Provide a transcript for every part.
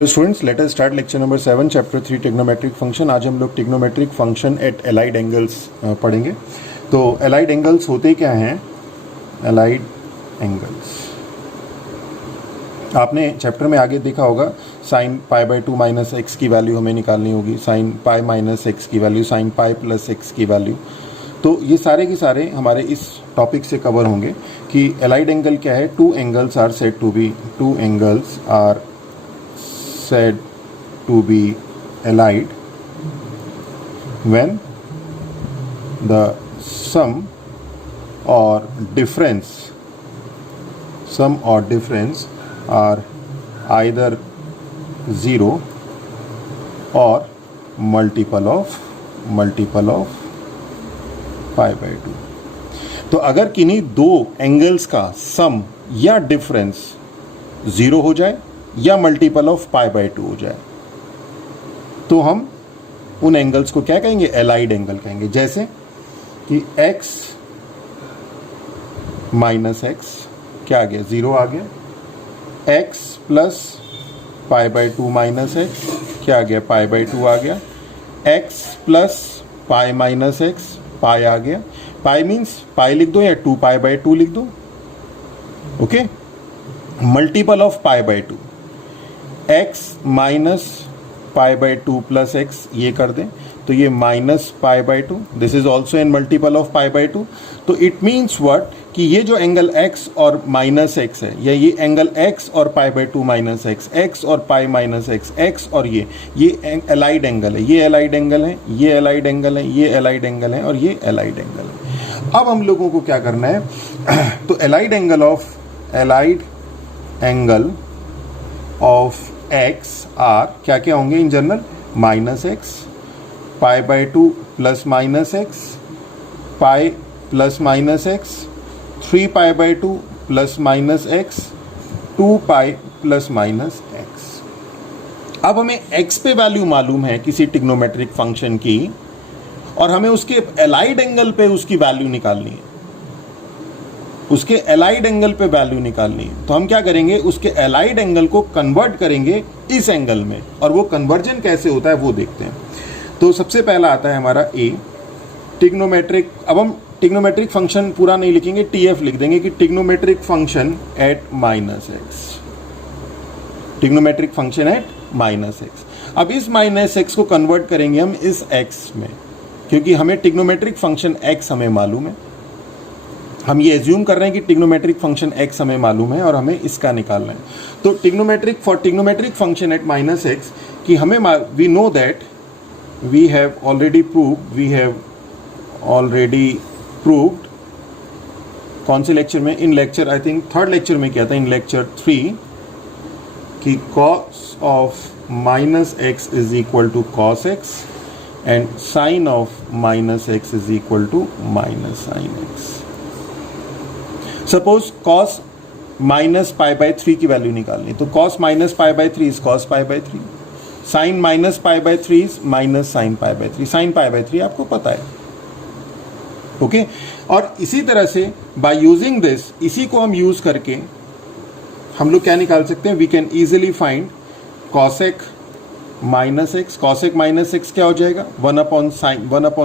Students let us start lecture number 7 chapter 3 trigonometric function. आज हम लोग trigonometric function eight allied angles पढ़ेंगे। तो एलाइड एंगल्स होते क्या हैं? एलाइड एंगल्स आपने चैप्टर में आगे देखा होगा, sign pi by 2 minus x की वैल्यू हमें निकालनी होगी, साइन पाई माइनस एक्स की value, sign pi plus x की वैल्यू। तो ये सारे के सारे हमारे इस टॉपिक से कवर होंगे कि एलाइड एंगल क्या है। Two angles are said to be said to be allied when the sum or difference are either 0 or multiple of pi by 2। तो अगर किन्हीं दो एंगल्स का सम या डिफरेंस 0 हो जाए या मल्टीपल ऑफ पाई बाय 2 हो जाए तो हम उन एंगल्स को क्या कहेंगे? एलाइड एंगल कहेंगे। जैसे कि x माइनस एक्स क्या आ गया? 0 आ गया। x plus pi by 2 minus x क्या आ गया? पाई बाय 2 आ गया। x plus pi minus x pi आ गया। पाई मीन्स पाई लिख दो या 2 पाई बाय 2 लिख दो। Okay, multiple of pi by 2, x minus pi by 2 plus x, ये कर दें तो ये minus pi by 2, this is also an multiple of pi by 2। तो इट मीन्स व्हाट कि ये जो एंगल x और माइनस एक्स है, या ये एंगल x और पाई बाई 2 माइनस एक्स, x और पाई माइनस एक्स, x और ये एलाइड एंगल है, ये एलाइड एंगल है, ये एलाइड एंगल है, ये एलाइड एंगल है और ये एलाइड एंगल है। अब हम लोगों को क्या करना है? तो allied angle of x are क्या क्या होंगे in general? Minus x, pi by 2 plus minus x, pi plus minus x, 3 pi by 2 plus minus x, 2 pi plus minus x. अब हमें x पे वैल्यू मालूम है किसी ट्रिग्नोमेट्रिक फंक्शन की और हमें उसके एलाइड एंगल पे उसकी वैल्यू निकालनी है, उसके एलाइड एंगल पे वैल्यू निकालनी है। तो हम क्या करेंगे? उसके एलाइड एंगल को कन्वर्ट करेंगे इस एंगल में, और वो कन्वर्जन कैसे होता है वो देखते हैं। तो सबसे पहला आता है हमारा ए, ट्रिग्नोमेट्रिक। अब हम ट्रिग्नोमेट्रिक फंक्शन पूरा नहीं लिखेंगे, टीएफ लिख देंगे कि trigonometric function at minus x, trigonometric function at minus x. अब इस माइनस एक्स को कन्वर्ट करेंगे हम इस एक्स में, क्योंकि हमें ट्रिग्नोमेट्रिक फंक्शन एक्स हमें मालूम है। हम ये एज्यूम कर रहे हैं कि ट्रिग्नोमेट्रिक फंक्शन x हमें मालूम है और हमें इसका निकालना है। तो trigonometric function at minus x कि हमें we know that we have already proved कौन से लेक्चर में? In lecture I think third lecture में किया था, इन लेक्चर 3, कि cos of minus x is equal to cos x and sine of minus x is equal to minus sine x. Suppose cos minus pi by 3 की value निकालनी, तो cos minus pi by 3 is cos pi by 3, sine minus pi by 3 is minus sine pi by 3, sine pi by 3 आपको पता है। Okay, और इसी तरह से बाय यूजिंग दिस, इसी को हम यूज करके हम लोग क्या निकाल सकते हैं? We can easily find cosec minus x. cosec minus x क्या हो जाएगा? 1 upon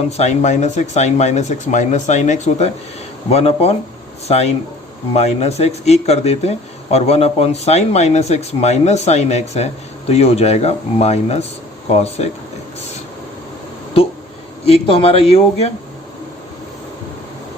sine minus x, sine minus x minus sine x होता है, 1 अपॉन साइन माइनस एक्स, एक कर देते हैं, और 1 upon sine minus x minus sine x है, तो ये हो जाएगा माइनस कॉसेक एक्स। तो एक तो हमारा ये हो गया,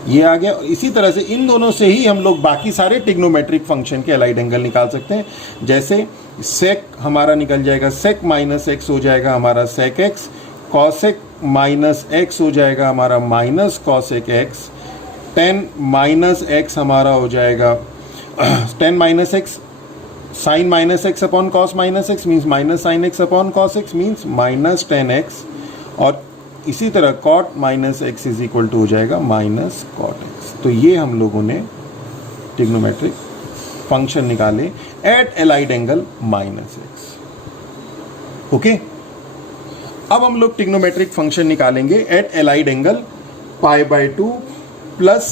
ये आ गया। इसी तरह से इन दोनों से ही हम लोग बाकी सारे ट्रिग्नोमेट्रिक फंक्शन के एलाइड एंगल निकाल सकते हैं। जैसे सेक हमारा निकल जाएगा, सेक माइनस एक्स हो जाएगा हमारा sec x, cosec minus x हो जाएगा हमारा minus cosec x, 10 minus x हमारा हो जाएगा 10 minus x sine minus x upon cos minus x means minus sine x upon cos x means minus 10x, और इसी तरह cot minus x is equal to हो जाएगा माइनस कॉट एक्स। तो ये हम लोगों ने ट्रिग्नोमेट्रिक फंक्शन निकाले at allied angle minus x. Okay, अब हम लोग ट्रिग्नोमेट्रिक फंक्शन निकालेंगे at allied angle pi by 2 plus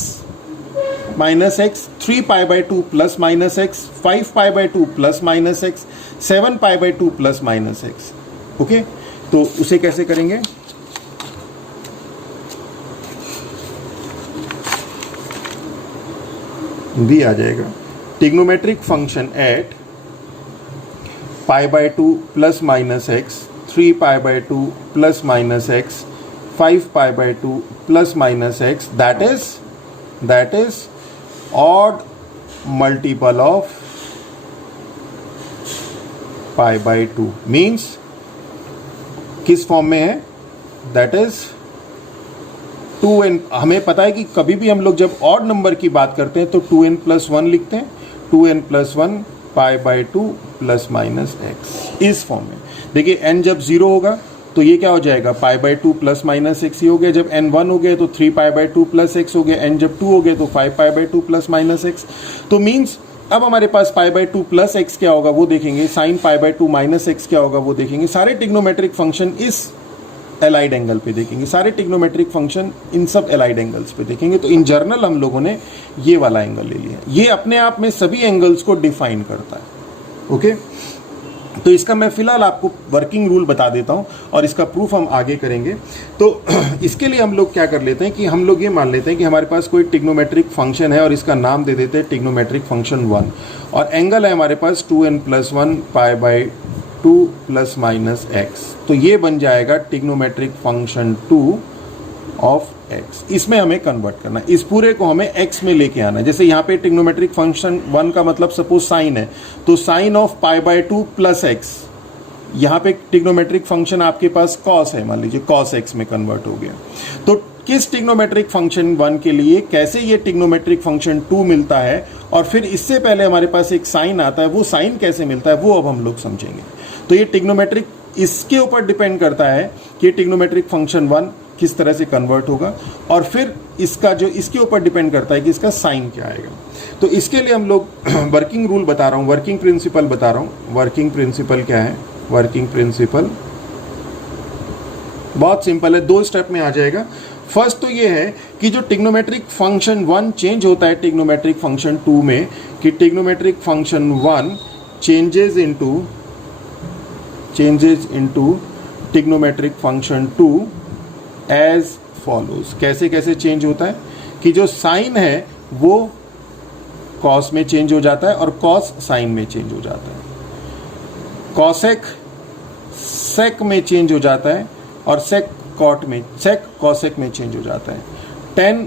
minus x, 3π/2 plus minus x, 5π/2 plus minus x, 7π/2 plus minus x. Okay, तो उसे कैसे करेंगे? भी आ जाएगा trigonometric function at π/2 plus minus x, 3π/2 plus minus x, 5π/2 plus minus x, that is odd multiple of π/2 means किस form में है? That is 2n। हमें पता है कि कभी भी हम लोग जब ऑड नंबर की बात करते हैं तो 2n+1 लिखते हैं, 2n+1 π/2 प्लस माइनस एक्स, इस फॉर्म में। देखिए n जब 0 होगा तो ये क्या हो जाएगा? π/2 प्लस माइनस एक्स ही हो गया। जब n 1 हो गया तो 3π/2 प्लस एक्स हो गया। n जब 2 हो गया तो 5π/2 प्लस माइनस एक्स। तो मीन्स अब हमारे पास π/2 प्लस एक्स क्या होगा वो देखेंगे, साइन π/2 माइनस एक्स क्या होगा वो देखेंगे। सारे ट्रिग्नोमेट्रिक फंक्शन इस एलाइड एंगल पे देखेंगे, सारे ट्रिग्नोमेट्रिक फंक्शन इन सब एलाइड एंगल्स पे देखेंगे। तो इन जर्नल हम लोगों ने ये वाला एंगल ले लिया। ये अपने आप में सभी एंगल्स को डिफाइन करता है। ओके, तो इसका मैं फिलहाल आपको वर्किंग रूल बता देता हूं और इसका प्रूफ हम आगे करेंगे। तो इसके लिए हम लोग क्या कर लेते हैं कि हम लोग ये मान लेते हैं कि हमारे पास कोई ट्रिग्नोमेट्रिक फंक्शन है और इसका नाम दे देते हैं ट्रिग्नोमेट्रिक फंक्शन 1, और एंगल है हमारे पास 2n+1 π/2 प्लस माइनस एक्स। तो ये बन जाएगा ट्रिग्नोमेट्रिक फंक्शन 2 ऑफ एक्स। इसमें हमें कन्वर्ट करना है, इस पूरे को हमें एक्स में लेके आना है। जैसे यहाँ पे ट्रिग्नोमेट्रिक फंक्शन 1 का मतलब सपोज साइन है, तो साइन ऑफ π/2 प्लस एक्स। यहाँ पे ट्रिग्नोमेट्रिक फंक्शन आपके पास कॉस है, मान लीजिए कॉस एक्स में कन्वर्ट हो गया। तो किस ट्रिग्नोमेट्रिक फंक्शन 1 के लिए कैसे ये ट्रिग्नोमेट्रिक फंक्शन 2 मिलता है, और फिर इससे पहले हमारे पास एक साइन आता है, वो साइन कैसे मिलता है वो अब हम लोग समझेंगे। तो ये ट्रिग्नोमेट्रिक इसके ऊपर डिपेंड करता है कि ट्रिग्नोमेट्रिक फंक्शन 1 किस तरह से कन्वर्ट होगा, और फिर इसका जो इसके ऊपर डिपेंड करता है कि इसका साइन क्या आएगा। तो इसके लिए हम लोग वर्किंग रूल बता रहा हूँ, वर्किंग प्रिंसिपल बता रहा हूँ। वर्किंग प्रिंसिपल क्या है? वर्किंग प्रिंसिपल बहुत सिंपल है, 2 स्टेप में आ जाएगा। फर्स्ट तो ये है कि जो ट्रिग्नोमेट्रिक फंक्शन 1 चेंज होता है ट्रिग्नोमेट्रिक फंक्शन 2 में, कि trigonometric function 1 changes into trigonometric function 2 as follows. कैसे कैसे चेंज होता है कि जो साइन है वो कॉस में चेंज हो जाता है और कॉस साइन में चेंज हो जाता है, कॉसेक सेक में चेंज हो जाता है और सेक कॉसेक में चेंज हो जाता है, टेन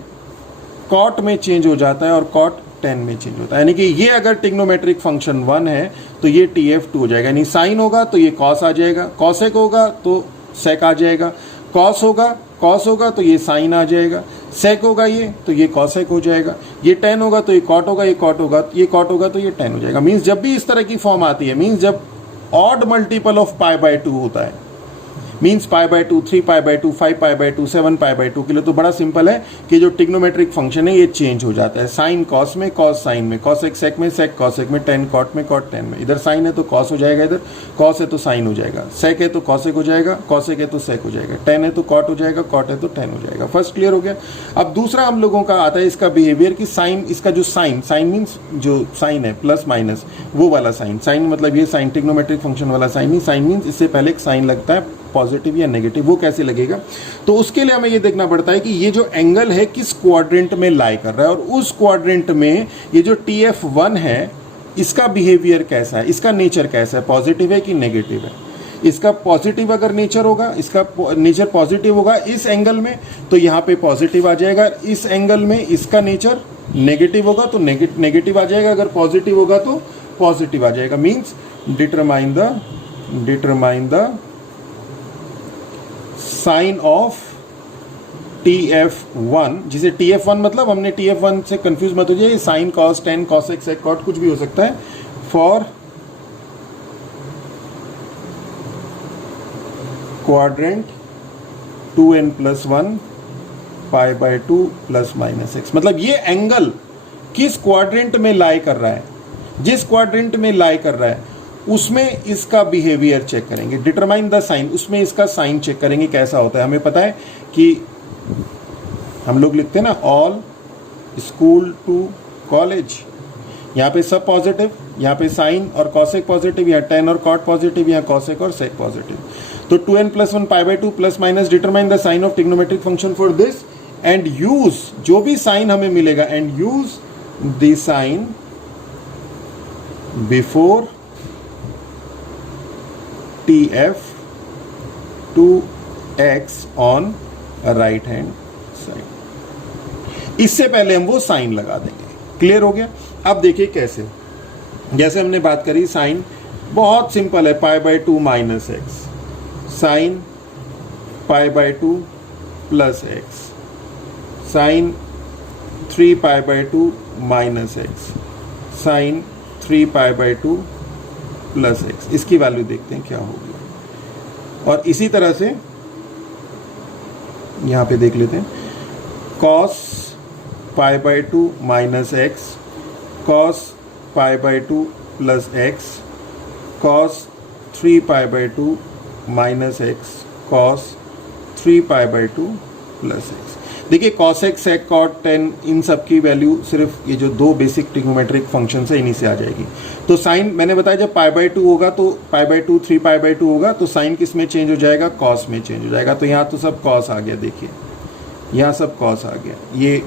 कॉट में चेंज हो जाता है और कॉट 10 में चेंज होता है। यानी कि ये अगर ट्रिग्नोमेट्रिक फंक्शन 1 है तो ये TF2 हो जाएगा। यानी साइन होगा तो ये कॉस आ जाएगा, कॉसेक होगा तो सेक आ जाएगा, कॉस होगा तो ये साइन आ जाएगा, सेक होगा ये तो ये कॉसेक हो जाएगा, ये टेन होगा तो ये कॉट होगा, ये कॉट होगा तो ये टेन हो जाएगा। मीन्स जब भी इस तरह की फॉर्म आती है, मीन्स जब ऑड मल्टीपल ऑफ π/2 होता है, मीन्स π/2, 3π/2, 5π/2, 7π/2 के लिए तो बड़ा सिंपल है कि जो ट्रिग्नोमेट्रिक फंक्शन है ये चेंज हो जाता है। साइन कॉस में, कॉस साइन में, कॉसेक सेक में, सेक कॉसेक में, टेन कॉट में, कॉट 10 में। इधर साइन है तो कॉस हो जाएगा, इधर कॉस है तो साइन हो जाएगा, सेक है तो कॉसेक हो जाएगा, कॉसेक है तो सेक हो जाएगा, 10 है तो कॉट हो जाएगा, कॉट है तो 10 हो जाएगा। फर्स्ट क्लियर हो गया। अब दूसरा हम लोगों का आता है इसका बिहेवियर कि साइन, इसका जो साइन मीन्स जो साइन है प्लस माइनस वो वाला साइन मतलब ये साइन ट्रिग्नोमेट्रिक फंक्शन वाला साइन ही, साइन मीन्स इससे पहले एक साइन लगता है पॉजिटिव या नेगेटिव, वो कैसे लगेगा। तो उसके लिए हमें ये देखना पड़ता है कि ये जो एंगल है किस क्वाड्रेंट में लाई कर रहा है, और उस क्वाड्रेंट में ये जो TF1 है इसका बिहेवियर कैसा है, इसका नेचर कैसा है, पॉजिटिव है कि नेगेटिव है। इसका पॉजिटिव अगर नेचर होगा, इसका नेचर पॉजिटिव होगा इस एंगल में तो यहाँ पे पॉजिटिव आ जाएगा, इस एंगल में इसका नेचर नेगेटिव होगा तो नेगेटिव आ जाएगा, अगर पॉजिटिव होगा तो पॉजिटिव आ जाएगा। Means determine the sign of TF1, जिसे TF1 मतलब हमने TF1 से कंफ्यूज मत हो जाइए, sine cos tan cosec sec cot कुछ भी हो सकता है, for quadrant 2n+1 π/2 plus minus x. मतलब ये एंगल किस क्वाड्रेंट में लाई कर रहा है, जिस क्वाड्रेंट में लाई कर रहा है उसमें इसका बिहेवियर चेक करेंगे। डिटरमाइन द साइन, उसमें इसका साइन चेक करेंगे कैसा होता है। हमें पता है कि हम लोग लिखते हैं ना, ऑल स्कूल टू कॉलेज। यहाँ पे सब पॉजिटिव, यहाँ पे साइन और कॉसेक पॉजिटिव, यहाँ टेन और कॉट पॉजिटिव, यहाँ कॉसेक और सेक पॉजिटिव। तो 2n + 1 π/2 plus minus determine the sign of trigonometric function for this and use, जो भी साइन हमें मिलेगा, and use the sign before TF to x on right hand side. इससे पहले हम वो साइन लगा देंगे। क्लियर हो गया? अब देखिए कैसे, जैसे हमने बात करी साइन बहुत सिंपल है, π/2 minus x, sine π/2 plus x, sine 3π/2 minus x, sine 3π/2 plus x. इसकी वैल्यू देखते हैं क्या होगी। और इसी तरह से यहां पे देख लेते हैं, cos π/2 minus x, cos π/2 plus x, cos 3π/2 minus x, cos 3π/2 plus x. देखिए cosec, sec, cot, tan इन सब की वैल्यू सिर्फ ये जो दो बेसिक ट्रिग्नोमेट्रिक फंक्शन है इन्हीं से आ जाएगी। तो साइन मैंने बताया जब π/2 होगा तो π/2 3π/2 होगा तो साइन किस में चेंज हो जाएगा, cos में चेंज हो जाएगा। तो यहाँ तो सब cos आ गया, देखिए यहाँ सब cos आ गया, ये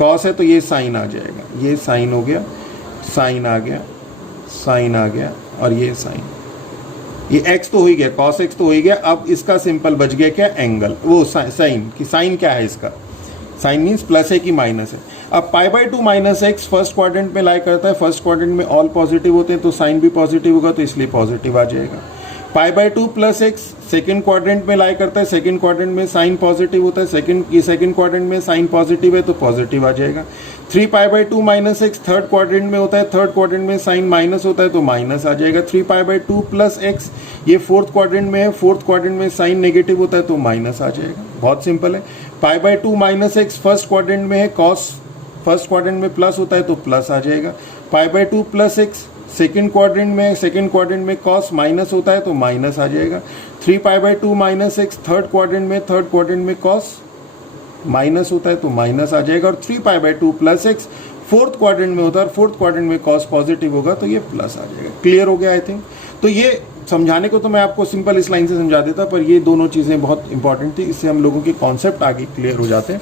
cos है तो ये साइन आ जाएगा, ये साइन हो गया, साइन आ गया, साइन आ गया और ये साइन, ये x तो हो ही गया, cos x तो हो ही गया। अब इसका सिंपल बच गया क्या, एंगल, वो साइन की साइन क्या है इसका, साइन मीन्स प्लस है कि माइनस है। अब π/2 माइनस एक्स फर्स्ट क्वाड्रेंट में लाई करता है, फर्स्ट क्वाड्रेंट में ऑल पॉजिटिव होते हैं तो साइन भी पॉजिटिव होगा तो इसलिए पॉजिटिव आ जाएगा। π/2 प्लस एक्स सेकेंड क्वाड्रेंट में लाई करता है, सेकेंड क्वाड्रेंट में साइन पॉजिटिव होता है, सेकेंड क्वाड्रेंट में साइन पॉजिटिव है तो पॉजिटिव आ जाएगा। 3π/2 माइनस एक्स थर्ड क्वाड्रेंट में होता है, थर्ड क्वाड्रेंट में साइन माइनस होता है तो माइनस आ जाएगा। 3π/2 प्लस एक्स ये फोर्थ क्वाड्रेंट में है, फोर्थ क्वाड्रेंट में साइन नेगेटिव होता है तो माइनस आ जाएगा। बहुत सिंपल है। π/2 माइनस एक्स फर्स्ट क्वाड्रेंट में है, कॉस फर्स्ट क्वाड्रेंट में प्लस होता है तो प्लस आ जाएगा। π/2 प्लस एक्स सेकेंड क्वाड्रेंट में, सेकेंड क्वाड्रेंट में कॉस माइनस होता है तो माइनस आ जाएगा। 3π/2 माइनस एक्स थर्ड क्वाड्रेंट में कॉस माइनस होता है तो माइनस आ जाएगा। और 3π/2 प्लस एक्स फोर्थ क्वाड्रेंट में होता है और फोर्थ क्वाड्रेंट में कॉस पॉजिटिव होगा तो ये प्लस आ जाएगा। क्लियर हो गया आई थिंक। तो ये समझाने को तो मैं आपको सिंपल इस लाइन से समझा देता, पर ये दोनों चीज़ें बहुत इंपॉर्टेंट थी, इससे हम लोगों के कॉन्सेप्ट आगे क्लियर हो जाते हैं।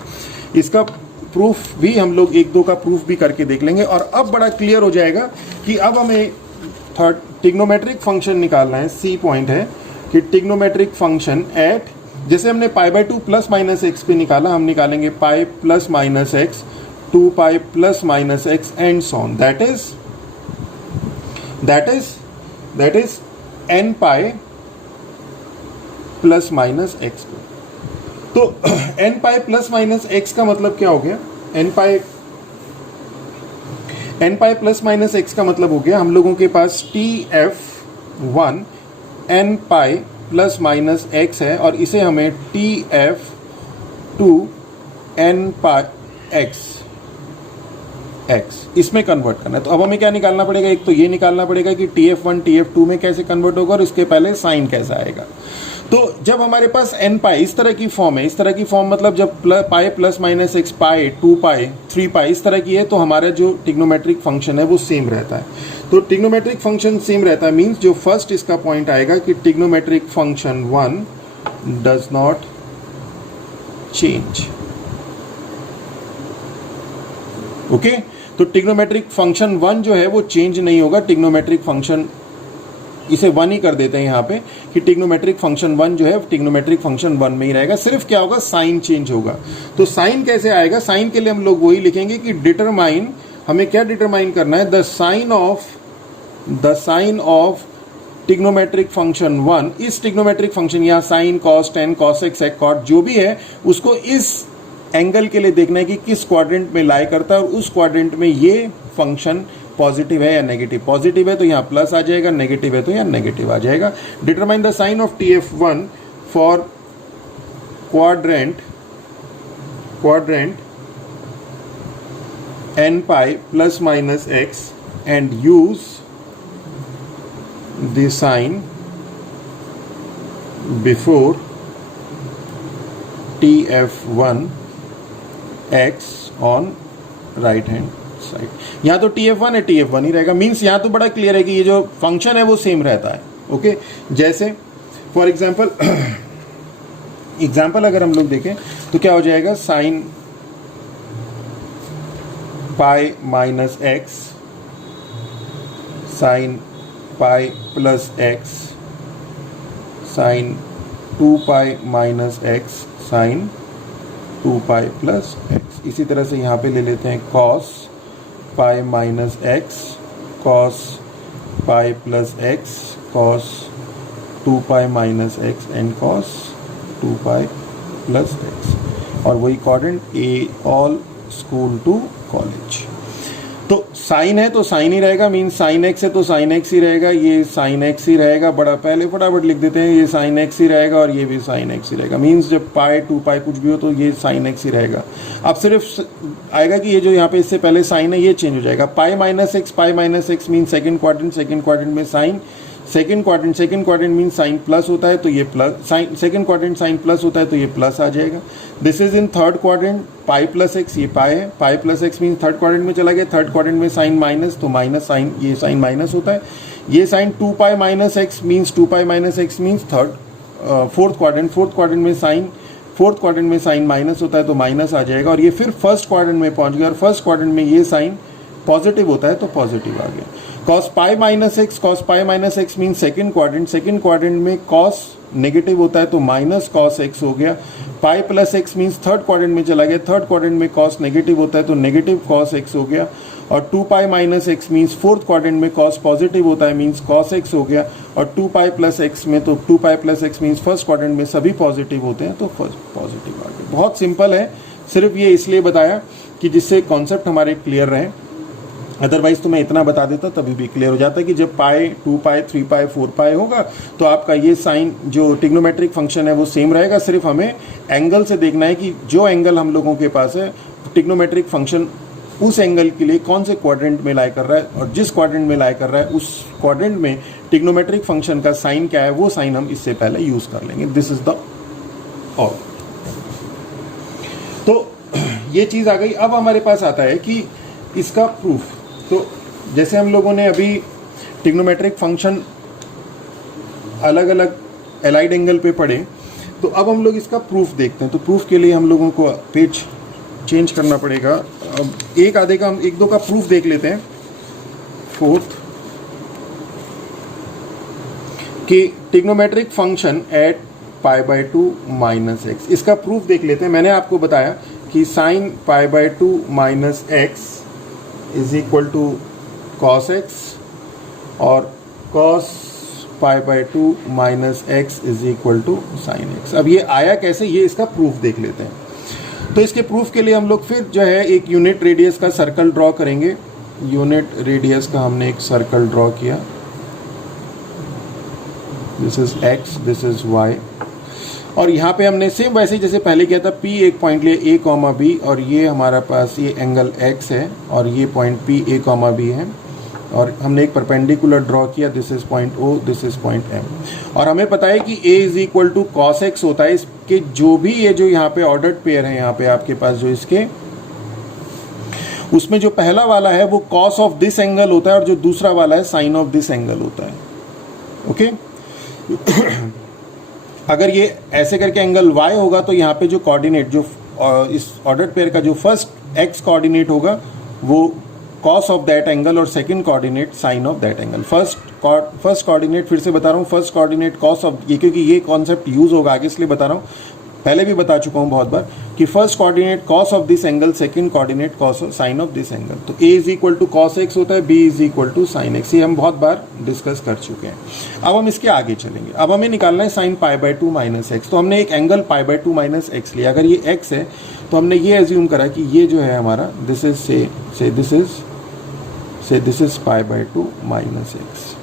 इसका प्रूफ भी हम लोग एक दो का प्रूफ भी करके देख लेंगे। और अब बड़ा क्लियर हो जाएगा कि अब हमें थर्ड ट्रिग्नोमेट्रिक फंक्शन निकालना है। सी पॉइंट है कि ट्रिग्नोमेट्रिक फंक्शन एट, जैसे हमने π/2 प्लस माइनस एक्स पे निकाला, हम निकालेंगे pi plus minus x, 2π plus minus x and so on, that is nπ plus minus x पे। तो nπ प्लस माइनस एक्स का मतलब क्या हो गया, nπ प्लस माइनस एक्स का मतलब हो गया हम लोगों के पास TF1 nπ plus minus x है और इसे हमें TF2 nπ x इसमें कन्वर्ट करना है। तो अब हमें क्या निकालना पड़ेगा, एक तो ये निकालना पड़ेगा कि TF1 TF2 में कैसे कन्वर्ट होगा और इसके पहले साइन कैसा आएगा। तो जब हमारे पास nπ इस तरह की फॉर्म है, इस तरह की फॉर्म मतलब जब पाई प्लस माइनस एक्स, पाई 2π 3π इस तरह की है, तो हमारा जो ट्रिग्नोमेट्रिक फंक्शन है वो सेम रहता है। तो ट्रिग्नोमेट्रिक फंक्शन सेम रहता है मीन्स जो फर्स्ट इसका पॉइंट आएगा कि trigonometric function 1 does not change. Okay, तो ट्रिग्नोमेट्रिक फंक्शन 1 जो है वो चेंज नहीं होगा। ट्रिग्नोमेट्रिक फंक्शन इसे 1 ही कर देते हैं यहाँ पे कि ट्रिग्नोमेट्रिक फंक्शन 1 जो है ट्रिग्नोमेट्रिक फंक्शन 1 में ही रहेगा। सिर्फ क्या होगा, साइन चेंज होगा। तो साइन कैसे आएगा, साइन के लिए हम लोग वही लिखेंगे कि डिटरमाइन, हमें क्या डिटरमाइन करना है, the sign of trigonometric function 1। इस ट्रिग्नोमेट्रिक फंक्शन यहाँ sine, cos, tan, cosec, sec, cot जो भी है उसको इस एंगल के लिए देखना है कि किस क्वाड्रेंट में लाई करता है और उस क्वाड्रेंट में ये फंक्शन पॉजिटिव है या नेगेटिव। पॉजिटिव है तो यहाँ प्लस आ जाएगा, नेगेटिव है तो यहाँ नेगेटिव आ जाएगा। Determine the sign of TF1 for quadrant nπ plus minus x and use the sign before TF1 x on right hand side. यहाँ तो TF1 है, TF1 ही रहेगा। मीन्स यहाँ तो बड़ा क्लियर है कि ये जो फंक्शन है वो सेम रहता है। ओके, जैसे फॉर एग्जाम्पल अगर हम लोग देखें तो क्या हो जाएगा, sine pi minus x sine pi plus x sine 2 pi minus x sine 2 pi plus x. इसी तरह से यहाँ पे ले लेते हैं cos pi minus x cos pi plus x cos 2 pi minus x and cos 2 pi plus x. और वही coordinate a all school to college. तो साइन है तो साइन ही रहेगा, मीन साइन एक्स है तो साइन एक्स ही रहेगा, ये साइन एक्स ही रहेगा। बड़ा पहले फटाफट लिख देते हैं, ये साइन एक्स ही रहेगा और ये भी साइन एक्स ही रहेगा। मीन्स जब पाई 2 पाई कुछ भी हो तो ये साइन एक्स ही रहेगा। अब सिर्फ आएगा कि ये जो यहाँ पे इससे पहले साइन है ये चेंज हो जाएगा। Pi minus x mean second quadrant में sine, second quadrant mean sine plus होता है तो ये plus, sine second quadrant sine plus होता है तो ये प्लस आ जाएगा। This is in third quadrant pi plus x, ये पाई है, pi plus x mean third quadrant में चला गया, थर्ड क्वाड्रेंट में साइन माइनस तो माइनस साइन, ये साइन माइनस होता है। ये sine 2 pi minus x means 2 pi minus x means fourth quadrant में साइन, फोर्थ क्वाड्रेंट में साइन माइनस होता है तो माइनस आ जाएगा। और ये फिर फर्स्ट क्वाड्रेंट में पहुंच गया और फर्स्ट क्वाड्रेंट में ये साइन पॉजिटिव होता है तो पॉजिटिव आ गया। Cos pi minus x mean second quadrant में कॉस नेगेटिव होता है तो माइनस कॉस एक्स हो गया। पाई plus x means third quadrant में चला गया, थर्ड क्वाड्रेंट में कॉस नेगेटिव होता है तो नेगेटिव कॉस एक्स हो गया। और 2 pi minus x means fourth quadrant में कॉस पॉजिटिव होता है मीन्स कॉस एक्स हो गया। और 2 पाई प्लस एक्स में तो 2 pi plus x means first quadrant में सभी पॉजिटिव होते हैं तो फर्स्ट पॉजिटिव आ गया। बहुत सिंपल है, सिर्फ ये इसलिए बताया कि जिससे कॉन्सेप्ट हमारे क्लियर रहे, अदरवाइज तो मैं इतना बता देता तभी भी क्लियर हो जाता है कि जब पाई 2 पाई 3 पाई 4 पाई होगा तो आपका ये साइन जो ट्रिग्नोमेट्रिक फंक्शन है वो सेम रहेगा। सिर्फ हमें एंगल से देखना है कि जो एंगल हम लोगों के पास है ट्रिग्नोमेट्रिक फंक्शन उस एंगल के लिए कौन से क्वाड्रेंट में लाई कर रहा है, और जिस क्वाड्रेंट में लाई कर रहा है उस क्वाड्रेंट में ट्रिग्नोमेट्रिक फंक्शन का साइन क्या है वो साइन हम इससे पहले यूज कर लेंगे। This is the all. तो ये चीज आ गई। अब हमारे पास आता है कि इसका प्रूफ। तो जैसे हम लोगों ने अभी ट्रिग्नोमेट्रिक फंक्शन अलग अलग एलाइड एंगल पे पढ़े, तो अब हम लोग इसका प्रूफ देखते हैं। तो प्रूफ के लिए हम लोगों को पेज चेंज करना पड़ेगा। अब एक आधे का हम एक दो का प्रूफ देख लेते हैं। फोर्थ कि trigonometric function at pi by 2 minus x, इसका प्रूफ देख लेते हैं। मैंने आपको बताया कि sine pi by 2 minus x is equal to cos x और cos pi by 2 minus x is equal to sine x. अब ये आया कैसे, ये इसका प्रूफ देख लेते हैं। तो इसके प्रूफ के लिए हम लोग फिर जो है एक यूनिट रेडियस का सर्कल ड्रॉ करेंगे। यूनिट रेडियस का हमने एक सर्कल ड्रॉ किया, this is x this is y, और यहाँ पे हमने सेम वैसे जैसे पहले किया था P एक पॉइंट लिए A कॉमा B, और ये हमारा पास ये एंगल X है और ये point P A comma B है, और हमने एक परपेंडिकुलर ड्रॉ किया, this is point O this is point M। और हमें पता है कि A is equal to cos x होता है। इसके जो भी ये जो यहाँ पे ऑर्डर्ड पेयर है, यहाँ पे आपके पास जो इसके उसमें जो पहला वाला है वो कॉस ऑफ दिस एंगल होता है और जो दूसरा वाला है साइन ऑफ दिस एंगल होता है। ओके अगर ये ऐसे करके एंगल y होगा तो यहाँ पे जो कोऑर्डिनेट जो इस ऑर्डर्ड पेयर का जो फर्स्ट x कोऑर्डिनेट होगा वो cos ऑफ दैट एंगल और second coordinate sine of that angle. First coordinate फिर से बता रहा हूँ, फर्स्ट कोऑर्डिनेट cos ऑफ ये, क्योंकि ये कॉन्सेप्ट यूज होगा आगे इसलिए बता रहा हूँ, पहले भी बता चुका हूँ बहुत बार कि first coordinate cos of this angle, second coordinate cos of sine of this angle. तो a is equal to cos x होता है, b is equal to sine x, ये हम बहुत बार डिस्कस कर चुके हैं। अब हम इसके आगे चलेंगे। अब हमें निकालना है sine pi by 2 minus x. तो हमने एक angle pi by 2 minus x लिया। अगर ये x है तो हमने ये एज्यूम करा कि ये जो है हमारा this is pi by 2 minus x,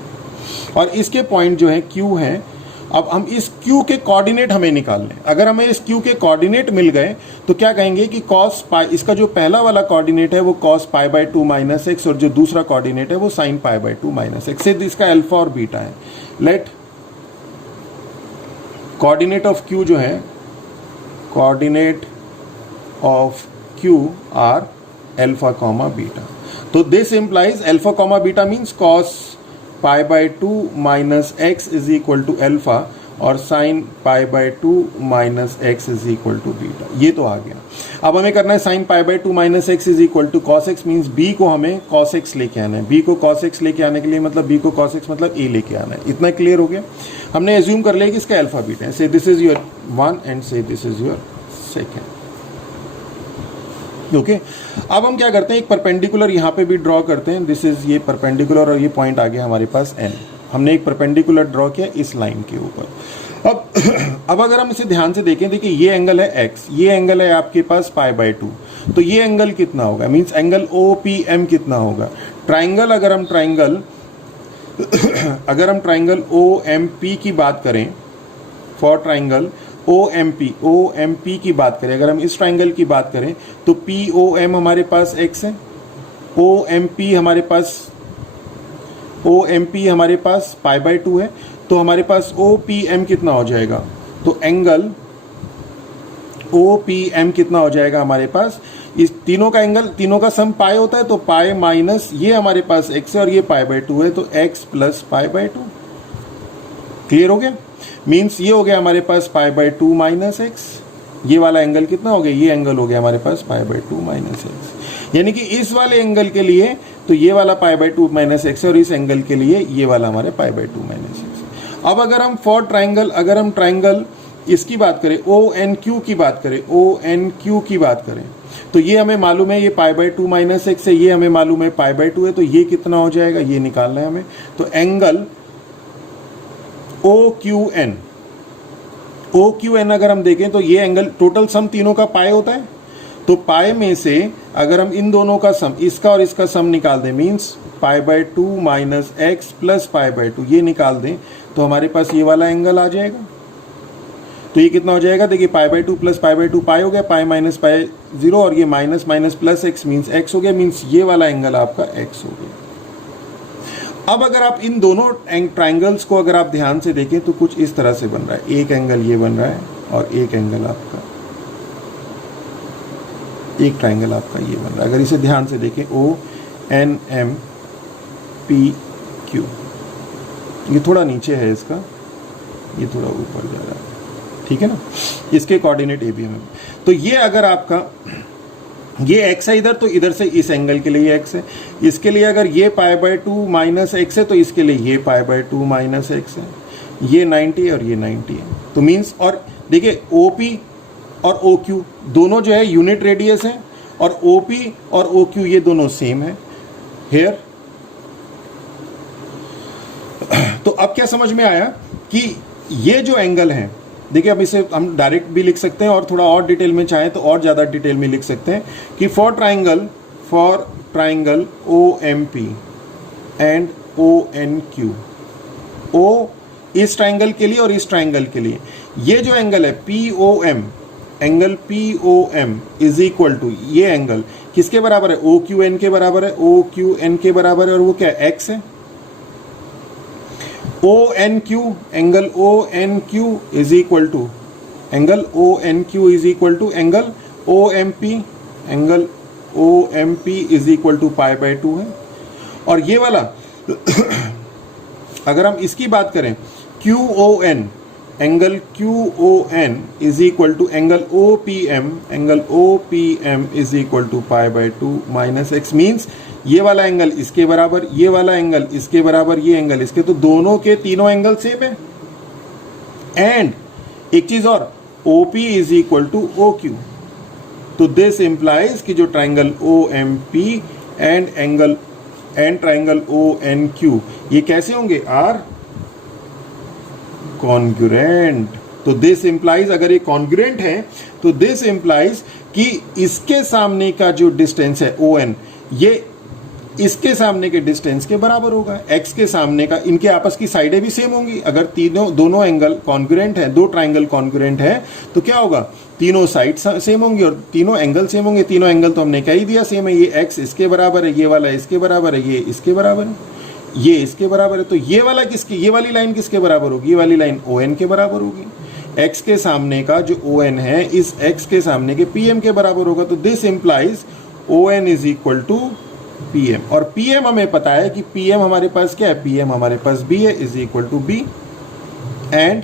और इसके पॉइंट जो है q है। अब हम इस q के कोऑर्डिनेट हमें निकालने। अगर हमें इस q के कोऑर्डिनेट मिल गए तो क्या कहेंगे कि cos पाई, इसका जो पहला वाला कोऑर्डिनेट है वो cos pi by 2 minus x, और जो दूसरा कोऑर्डिनेट है वो sin pi by 2 minus x. इसका अल्फा और बीटा है। लेट कोऑर्डिनेट ऑफ q जो है, coordinate of q are alpha comma beta. तो this implies alpha comma beta means cos pi by 2 minus x is equal to alpha और sine pi by 2 minus x is equal to beta. ये तो आ गया। अब हमें करना है sine pi by 2 minus x is equal to cos x means B को हमें कॉस एक्स लेके आना है। बी को कॉस एक्स लेके आने के लिए मतलब बी को कॉस एक्स मतलब ए लेके आना है। इतना क्लियर हो गया। हमने एज्यूम कर लिया कि इसका अल्फा बीटा है। से this is your 1 and say this is your second. Okay अब हम क्या करते हैं, एक परपेंडिकुलर यहाँ पे भी ड्रॉ करते हैं। दिस इज ये परपेंडिकुलर और ये पॉइंट आ गया हमारे पास एन। हमने एक परपेंडिकुलर ड्रॉ किया इस लाइन के ऊपर। अब अगर हम इसे ध्यान से देखें, देखिए ये एंगल है x, ये एंगल है आपके पास पाई बाय 2, तो ये एंगल कितना होगा, मींस एंगल OPM कितना होगा। ट्राइंगल अगर हम ट्राइंगल OMP की बात करें, फॉर ट्राइंगल OMP की बात करें, अगर हम इस ट्राइंगल की बात करें तो POM हमारे पास x है, OMP हमारे पास पाई बाय 2 है, तो हमारे पास OPM कितना हो जाएगा, तो एंगल OPM कितना हो जाएगा हमारे पास, इस तीनों का एंगल, तीनों का सम पाई होता है, तो पाई माइनस ये हमारे पास x है और ये पाई बाय 2 है, तो x plus pi by 2। Clear हो गया। मीन्स ये हो गया हमारे पास पाई बाय 2 माइनस एक्स। ये वाला एंगल कितना हो गया, ये एंगल हो गया हमारे पास पाई बाय 2 माइनस एक्स। यानी कि इस वाले एंगल के लिए तो ये वाला पाई बाय 2 माइनस एक्स है और इस एंगल के लिए ये वाला हमारे पाई बाय 2 माइनस एक्स। अब अगर हम फॉर ट्राइंगल, अगर हम ट्राइंगल इसकी बात करें, ONQ की बात करें, तो ये हमें मालूम है ये पाई बाय 2 माइनस एक्स है, ये हमें मालूम है पाई बाय 2 है, तो ये कितना हो जाएगा, ये निकालना है हमें। तो एंगल OQN अगर हम देखें तो ये एंगल टोटल सम तीनों का पाई होता है, तो पाई में से अगर हम इन दोनों का सम, इसका और इसका सम निकाल दें, means pi by 2 minus x plus pi by 2 ये निकाल दें, तो हमारे पास ये वाला एंगल आ जाएगा। तो ये कितना हो जाएगा, देखिए पाई बाय 2 प्लस पाई बाय 2 पाई हो गया, पाई माइनस पाई 0 और ये minus minus plus x means x हो गया, मीन्स ये वाला एंगल आपका एक्स हो गया। अब अगर आप इन दोनों ट्राइंगल्स को अगर आप ध्यान से देखें तो कुछ इस तरह से बन रहा है, एक एंगल ये बन रहा है और एक एंगल आपका, एक ट्राइंगल आपका ये बन रहा है। अगर इसे ध्यान से देखें ONMPQ, ये थोड़ा नीचे है इसका, ये थोड़ा ऊपर जा रहा है, ठीक है ना, इसके कोऑर्डिनेट ABM। तो ये अगर आपका ये x है इधर, तो इधर से इस एंगल के लिए x है, इसके लिए अगर ये पाई बाय 2 माइनस एक्स है तो इसके लिए ये पाई बाय 2 माइनस एक्स है, ये 90 और ये 90 है। तो मीन्स, और देखिए OP और OQ दोनों जो है यूनिट रेडियस है, और OP और OQ ये दोनों सेम है हेयर। तो अब क्या समझ में आया कि ये जो एंगल है, देखिए अब इसे हम डायरेक्ट भी लिख सकते हैं और थोड़ा और डिटेल में चाहें तो और ज़्यादा डिटेल में लिख सकते हैं कि for triangle OMP and ONQ, O इस ट्राइंगल के लिए और इस ट्राइंगल के लिए, ये जो एंगल है POM, angle POM is equal to ये एंगल किसके बराबर है, OQN के बराबर है, OQN के बराबर है, और वो क्या है, X है। ONQ, angle ONQ is equal to angle ONQ is equal to angle OMP, angle OMP is equal to pi by 2 है। और ये वाला अगर हम इसकी बात करें QON, angle QON is equal to angle OPM, angle OPM is equal to pi by 2 minus x. Means ये वाला एंगल इसके बराबर, ये वाला एंगल इसके बराबर, ये एंगल इसके, तो दोनों के तीनों एंगल सेम है। एंड एक चीज और, OP is equal to OQ। तो दिस इंप्लाइज कि जो triangle OMP and triangle ONQ ये कैसे होंगे, आर कॉन्ग्रुएंट। तो दिस इंप्लाइज, अगर ये कॉन्ग्रुएंट है तो दिस इंप्लाइज कि इसके सामने का जो डिस्टेंस है ON, ये इसके सामने के डिस्टेंस के बराबर होगा, x के सामने का, इनके आपस की साइडें भी सेम होंगी। अगर दोनों एंगल कॉन्ग्रुएंट है, दो ट्राइंगल कॉन्ग्रुएंट है, तो क्या होगा, तीनों साइड सेम होंगी और तीनों एंगल सेम होंगे। तीनों एंगल तो हमने कह ही दिया सेम है, ये x इसके बराबर है, ये वाला इसके बराबर है, ये इसके बराबर है, ये इसके बराबर है। तो ये वाला किसकी, ये वाली लाइन किसके बराबर होगी, ये वाली लाइन ON के बराबर होगी। x के सामने का जो ON है इस x के सामने के PM के बराबर होगा। तो this implies ON is equal to P M, और पी एम हमें पता है कि पी एम हमारे पास क्या है, पी एम हमारे पास बी है, is equal to B. And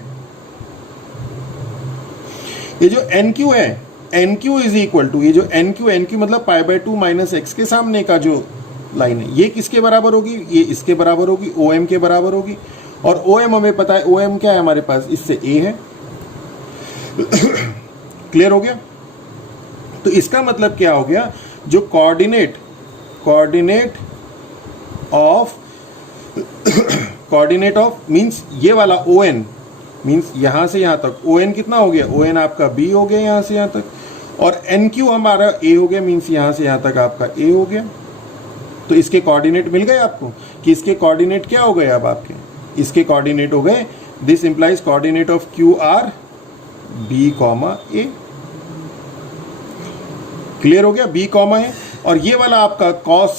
ये जो एन क्यू है, N Q is equal to, ये जो एन क्यू मतलब पाई बाय 2 माइनस एक्स के सामने का जो लाइन है, ये किसके बराबर होगी, ये इसके बराबर होगी, ओ एम के बराबर होगी। और ओ एम हमें पता है, ओ एम क्या है हमारे पास, इससे ए है। क्लियर हो गया? तो इसका मतलब क्या हो गया, जो कोऑर्डिनेट ऑफ मींस ये वाला ओ एन मींस यहां से यहां तक, ओ एन कितना हो गया, ओ एन आपका बी हो गया यहां से यहां तक, और एन क्यू हमारा ए हो गया, मींस यहां से यहां तक आपका ए हो गया। तो इसके कोऑर्डिनेट मिल गए आपको, कि इसके कोऑर्डिनेट क्या हो गए अब आपके, इसके कोऑर्डिनेट हो गए, this implies coordinate of Q are B comma A. Clear हो गया, बी कॉमा है। और ये वाला आपका कॉस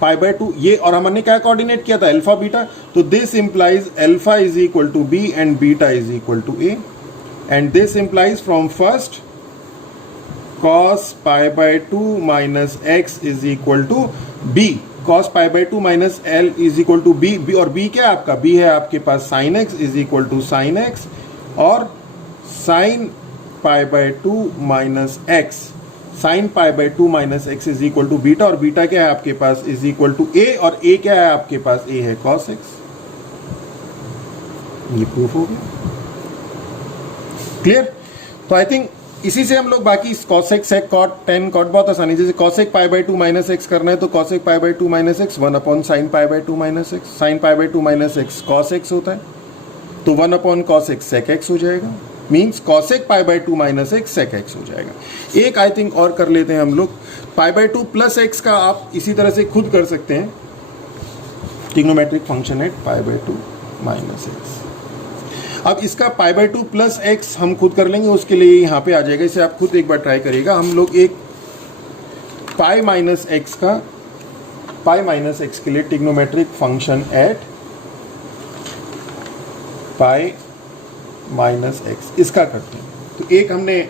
पाई बाय 2, ये, और हमने क्या कोऑर्डिनेट किया था, अल्फा बीटा, तो this implies alpha is equal to B and beta is equal to A. And this implies from first cos pi by 2 minus x is equal to B, cos pi by 2 minus L is equal to B, और B क्या है आपका, B है आपके पास sine x is equal to sine x, और sine pi by 2 minus x, sine pi by 2 minus x is equal to beta, और beta क्या है आपके पास, इज इक्वल टू ए, और ए क्या है आपके पास, ए है cos एक्स। ये प्रूफ हो गया। क्लियर? तो आई थिंक इसी से हम लोग बाकी cosec sec cot tan cot बहुत आसानी, जैसे cosec pi by 2 minus x करना है तो cosec pi by 2 minus x 1 upon sign pi by 2 minus x, sine pi by 2 minus x cos x होता है, तो 1 upon cos x sec x हो जाएगा, means cosec pi by 2 minus x sec x हो जाएगा। एक I think और कर लेते हैं हम लोग, पाई बाय 2 प्लस एक्स का आप इसी तरह से खुद कर सकते हैं, trigonometric function at pi by 2 minus x. अब इसका पाई बाय 2 प्लस एक्स हम खुद कर लेंगे, उसके लिए यहाँ पे आ जाएगा, इसे आप खुद एक बार ट्राई करिएगा। हम लोग एक पाई माइनस एक्स का, पाई माइनस एक्स के लिए trigonometric function at pi minus x, इसका करते हैं। तो एक हमने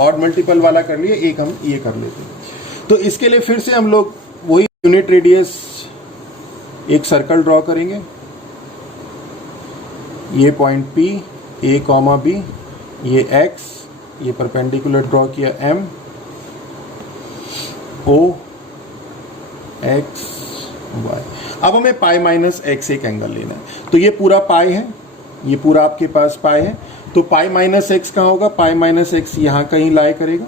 ऑड मल्टीपल वाला कर लिया, एक हम ये कर लेते हैं। तो इसके लिए फिर से हम लोग वही यूनिट रेडियस एक सर्कल ड्रॉ करेंगे, ये point P, A comma B, ये X, ये परपेंडिकुलर ड्रॉ किया M, O, X, Y। अब हमें पाई माइनस एक्स एक एंगल लेना है, तो ये पूरा पाई है, ये पूरा आपके पास पाई है, तो पाई माइनस एक्स कहाँ होगा, पाई माइनस एक्स यहाँ कहीं लाई करेगा,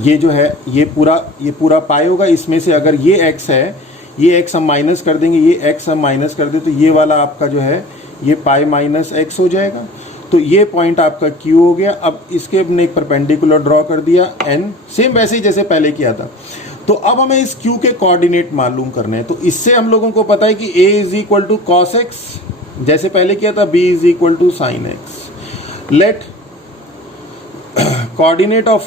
ये जो है ये पूरा पाई होगा, इसमें से अगर ये x है, ये x हम माइनस कर देंगे, ये x हम माइनस कर दे, तो ये वाला आपका जो है ये पाई माइनस एक्स हो जाएगा। तो ये पॉइंट आपका Q हो गया। अब इसके हमने एक परपेंडिकुलर ड्रॉ कर दिया N, सेम वैसे ही जैसे पहले किया था। तो अब हमें इस Q के कोऑर्डिनेट मालूम करने हैं, तो इससे हम लोगों को पता है कि A is equal to cos x, जैसे पहले किया था, B is equal to sine x. Let coordinate of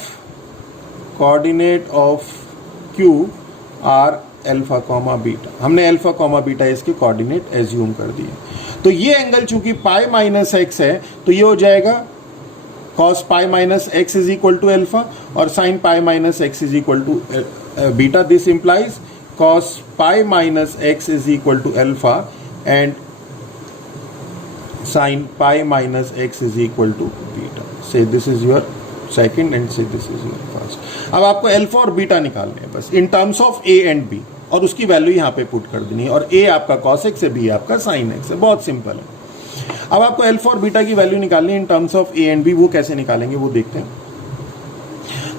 Q are alpha comma beta, हमने अल्फा कॉमा बीटा इसके कोऑर्डिनेट एज्यूम कर दिए। तो ये एंगल चूंकि पाई माइनस एक्स है, तो ये हो जाएगा cos pi minus x is equal to alpha, और sine pi minus x is equal to beta. This implies cos pi minus x is equal to alpha and sine pi minus x is equal to beta. Say this is your second and say this is your first. अब आपको alpha और beta निकालने हैं बस in terms of A and B, और उसकी value यहाँ पे पुट कर देनी है, और ए आपका cos एक्स है, बी आपका साइन एक्स है, बहुत सिंपल है। अब आपको अल्फा और बीटा की वैल्यू निकालनी है in terms of A and B, वो कैसे निकालेंगे वो देखते हैं।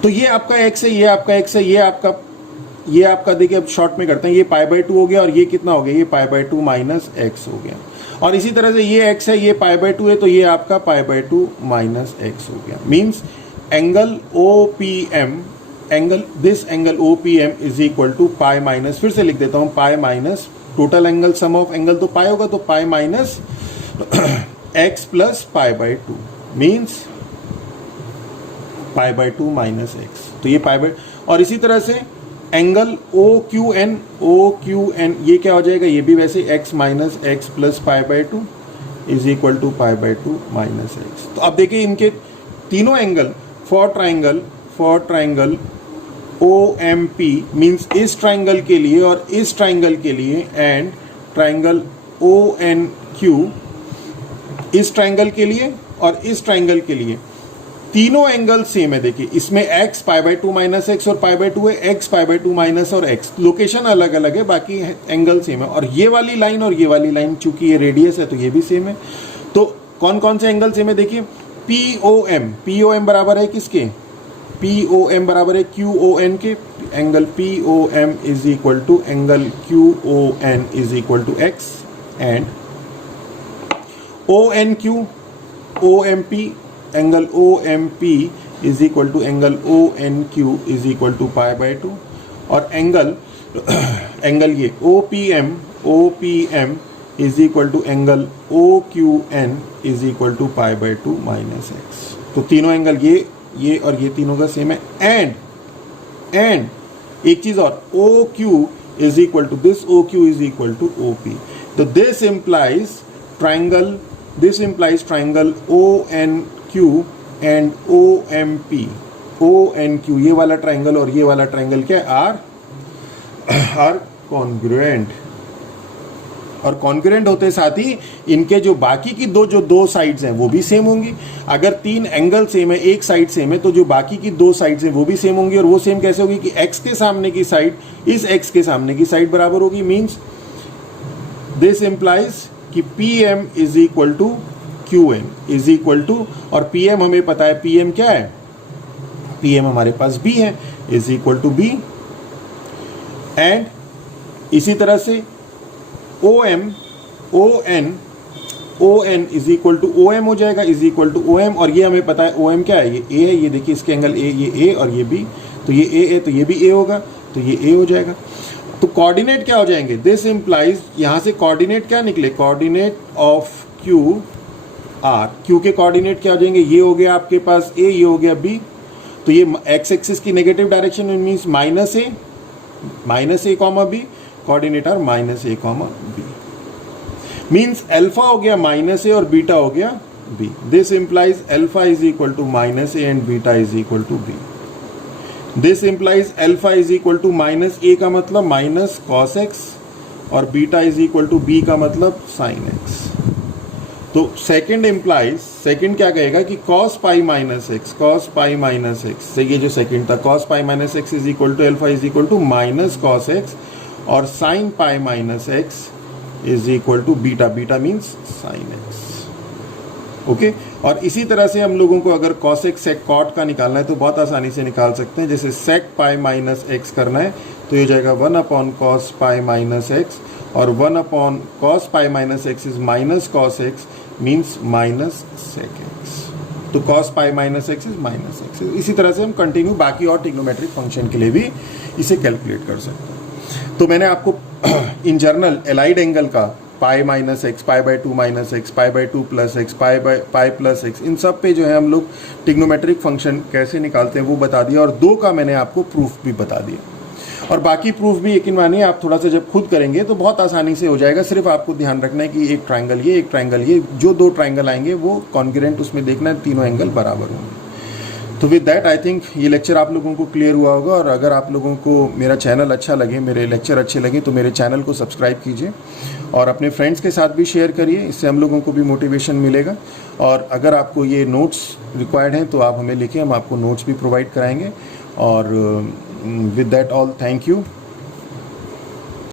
तो ये आपका एक्स है, ये आपका एक्स है, ये आपका देखिए, अब शॉर्ट में करते हैं, ये पाई बाय 2 हो गया, और ये कितना हो गया, ये पाई बाय 2 माइनस एक्स हो गया। और इसी तरह से ये एक्स है, ये पाई बाय 2 है, तो ये आपका पाई बाय 2 माइनस एक्स हो गया। Means angle OPM, this angle OPM is equal to pi minus, फिर से लिख देता हूँ, pi minus total angle, sum of angle तो पाई होगा, तो pi minus x plus pi by 2, means pi by 2 minus x. तो ये पाई बाय, और इसी तरह से एंगल OQN, ये क्या हो जाएगा, ये भी वैसे x minus x plus pi by 2 is equal to pi by 2 minus x. तो अब देखिए इनके तीनों angle for triangle OMP means इस ट्राइंगल के लिए और इस ट्राइंगल के लिए, एंड ट्राइंगल ONQ इस ट्राइंगल के लिए और इस ट्राइंगल के लिए। तीनों एंगल सेम है। देखिए इसमें x π/2 माइनस एक्स और π/2 है, x π/2 माइनस और x, लोकेशन अलग अलग है, बाकी एंगल सेम है। और ये वाली लाइन और ये वाली लाइन, चूंकि ये रेडियस है तो ये भी सेम है। तो कौन कौन से एंगल सेम है? देखिए POM बराबर है किसके? POM बराबर है QON के। Angle POM is equal to angle QON is equal to x, and ONQ OMP angle OMP is equal to angle ONQ is equal to π/2, और एंगल ये OPM is equal to angle OQN is equal to π/2 minus x. तो तीनों angle ये और ये तीनों का same है। एंड एक चीज और, OQ is equal to this, OQ is equal to OP। तो this implies triangle ONQ and ONQ, ये वाला ट्राइंगल और ये वाला ट्राइंगल क्या आर कॉन्ग्रुएंट। और कॉन्ग्रुएंट होते साथ ही इनके जो बाकी की दो साइड्स हैं वो भी सेम होंगी। अगर तीन एंगल सेम है, एक साइड सेम है, तो जो बाकी की दो साइड्स हैं वो भी सेम होंगी। और वो सेम कैसे होगी कि x के सामने की साइड इस x के सामने की साइड बराबर होगी। मीन्स दिस इम्प्लाइज कि PM is equal to QN is equal to, और PM हमें पता है, PM क्या है? PM हमारे पास B है, is equal to B। And इसी तरह से ON is equal to OM हो जाएगा, इज इक्वल टू OM। और ये हमें पता है OM क्या है? ये A है। ये देखिए इसके एंगल A, ये A और ये B, तो ये A है तो ये भी A होगा, तो ये A हो जाएगा। तो कोऑर्डिनेट क्या हो जाएंगे? दिस इम्प्लाइज, यहां से कोऑर्डिनेट क्या निकले? कोऑर्डिनेट ऑफ Q के कोऑर्डिनेट क्या हो जाएंगे? ये हो गया आपके पास A, ये हो गया B। तो ये x एक्सिस की नेगेटिव डायरेक्शन में means -a comma B, coordinate are -a comma B। Means alpha हो गया -a और बीटा हो गया B। This implies alpha is equal to -a and beta is equal to B। This implies alpha is equal to -a का मतलब minus cos x, और beta is equal to B का मतलब sin x। तो second क्या कहेगा कि cos π minus x से, ये जो सेकंड था, cos π minus x is equal to alpha is equal to minus cos x, और sin π minus x is equal to beta means sin x। Okay. और इसी तरह से हम लोगों को अगर cos x sec cot का निकालना है तो बहुत आसानी से निकाल सकते हैं। जैसे sec π माइनस x करना है तो ये जाएगा 1/cos π माइनस x, और 1/cos π minus x is minus cos x means minus sec x। तो cos π minus x is minus x। इसी तरह से हम कंटिन्यू बाकी और ट्रिग्नोमेट्रिक फंक्शन के लिए भी इसे कैलकुलेट कर सकते हैं। तो मैंने आपको इन जनरल एलाइड एंगल का pi minus x, π/2 minus x, π/2 plus x, pi plus x, इन सब पे जो है हम लोग ट्रिग्नोमेट्रिक फंक्शन कैसे निकालते हैं वो बता दिया, और दो का मैंने आपको प्रूफ भी बता दिया। और बाकी प्रूफ भी यकीन मानिए आप थोड़ा सा जब खुद करेंगे तो बहुत आसानी से हो जाएगा। सिर्फ आपको ध्यान रखना है कि एक ट्राइंगल ये, एक ट्राइंगल ये, जो दो ट्राइंगल आएंगे वो कॉन्ग्रुएंट उसमें देखना है, तीनों एंगल बराबर होंगे। तो विद दैट आई थिंक ये लेक्चर आप लोगों को क्लियर हुआ होगा। और अगर आप लोगों को मेरा चैनल अच्छा लगे, मेरे लेक्चर अच्छे लगे, तो मेरे चैनल को सब्सक्राइब कीजिए और अपने फ्रेंड्स के साथ भी शेयर करिए, इससे हम लोगों को भी मोटिवेशन मिलेगा। और अगर आपको ये नोट्स रिक्वायर्ड हैं तो आप हमें लिखें, हम आपको नोट्स भी प्रोवाइड कराएंगे। और with that all, thank you.